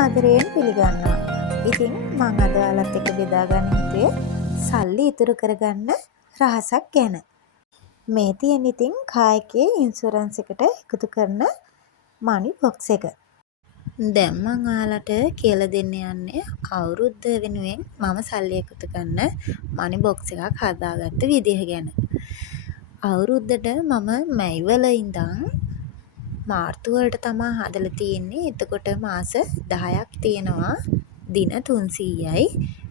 ආදරයෙන් පිළිගන්නවා. ඉතින් මම අද ඔයාලත් එක්ක බෙදා ගන්න හිතුවේ සල්ලි ඉතුරු කරගන්න රහසක් ගැන. මේ තියෙන ඉතින් කායකේ ඉන්ෂුරන්ස් එකට එකතු කරන මනි බොක්ස් එක. දැන් මම ඔයාලට කියලා දෙන්න යන්නේ අවුරුද්ද වෙනුවෙන් මම සල්ලි එකතු කරන මනි බොක්ස් එකක් හදාගත්ත විදිහ ගැන. අවුරුද්දට මම මැයිවල ඉඳන් මාර්තු වලට තමයි හදලා තියෙන්නේ. එතකොට මාස 10ක් තියෙනවා. දින 300යි.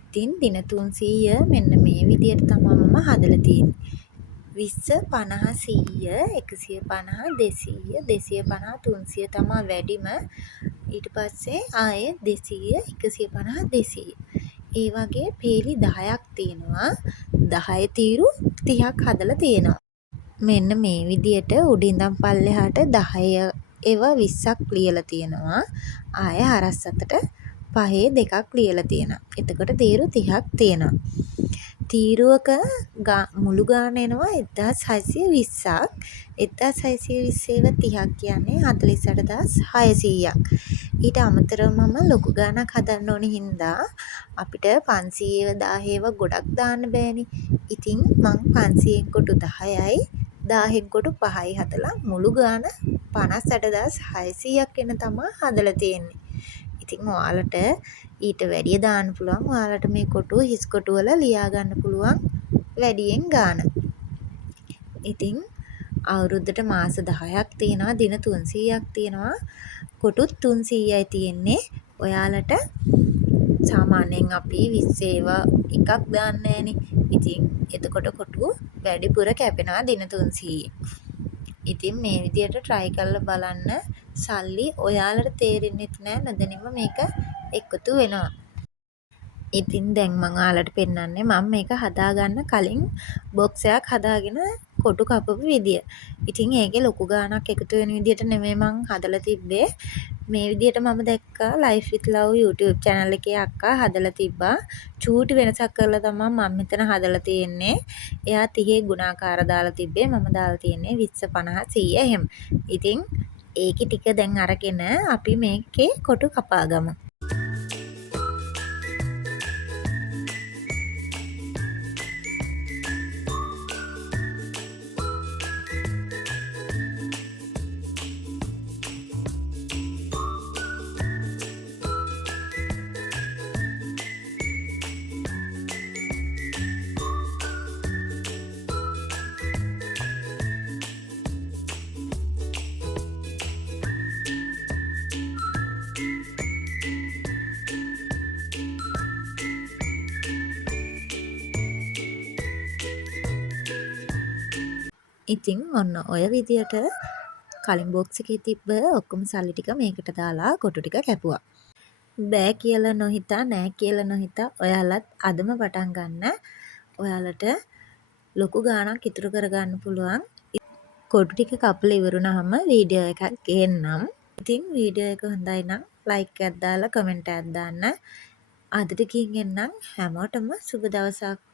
ඉතින් දින 300 මෙන්න මේ විදියට තමයි මම හදලා තියෙන්නේ. 20 50 100 150 200 250 300 තමයි වැඩිම. ඊට පස්සේ ආයේ 200 150 200. ඒ වගේ පේලි 10ක් තියෙනවා. 10 තීරු 30ක් හදලා තියෙනවා. මෙන්න මේ විදියට උඩින් ඉඳන් පල්ලෙහාට 10 ඒවා 20ක් ලියලා තියෙනවා. ආයෙ හරස් අතට පහේ දෙකක් ලියලා තියෙනවා. එතකොට තීරු 30ක් තියෙනවා. තීරුවක මුළු ගාන එනවා 1620ක්. 1620 30ක් කියන්නේ 48600ක්. ඊට අමතරව මම ලොකු ගානක් හදන්න ඕනේ හින්දා අපිට 500 1000 ගොඩක් දාන්න බෑනේ. ඉතින් මං 500න් කොටු 10යි 1000න් කොටු 5යි හදලා මුළු ගාන 58600ක් වෙන තමයි හදලා තියෙන්නේ. ඉතින් ඔයාලට ඊට වැඩිය දාන්න පුළුවන්. ඔයාලට මේ කොටුව හිස් කොටු වල ලියා ගන්න පුළුවන් වැඩියෙන් ගාන. ඉතින් අවුරුද්දට මාස 10ක් තියෙනවා. දින 300ක් තියෙනවා. කොටුත් 300යි තියෙන්නේ. ඔයාලට සාමාන්‍යයෙන් අපි 20 ඒවා එකක් දාන්නේ නැහනේ. ඉතින් එතකොට කොටු වැඩිපුර කැපෙනවා දින 300. ඉතින් මේ විදියට try කරලා බලන්න. සල්ලි ඔයාලට තේරෙන්නෙත් නෑ නැදෙනම මේක එකතු වෙනවා. ඉතින් දැන් මම ඔයාලට පෙන්නන්නේ මම මේක හදාගන්න කලින් බොක්ස් එකක් හදාගෙන කොටු කපපු විදිය. ඉතින් ඒකේ ලොකු ගාණක් එකතු වෙන විදියට නෙමෙයි මං හදලා තිබ්බේ. මේ විදියට මම දැක්කා Life with Love YouTube channel එකේ අක්කා හදලා තිබ්බා. චූටි වෙනසක් කරලා තමයි මම මෙතන හදලා තියෙන්නේ. එයා 30 ගුණාකාර දාලා තිබ්බේ. මම දාලා තියෙන්නේ 20 50 100 එහෙම. ඉතින් ඒකේ ටික දැන් අරගෙන අපි මේකේ කොටු කපා ගමු. ඉතින් ඔන්න ඔය විදියට කලින් බොක්ස් එකේ තිබ්බ ඔක්කොම සල්ලි ටික මේකට දාලා කොටු ටික කැපුවා. බෑ කියලා නොහිතා නෑ කියලා නොහිතා ඔයාලත් අදම පටන් ගන්න. ඔයාලට ලොකු ගාණක් ඉතුරු කරගන්න පුළුවන්. කොටු ටික කපලා ඉවරුනහම වීඩියෝ එකක් ගේන්නම්. ඉතින් වීඩියෝ එක හොඳයි නම් ලයික් එකක් දාලා කමෙන්ට් එකක් දාන්න. අදට ගිහින් එන්නම්. හැමෝටම සුබ දවසක්.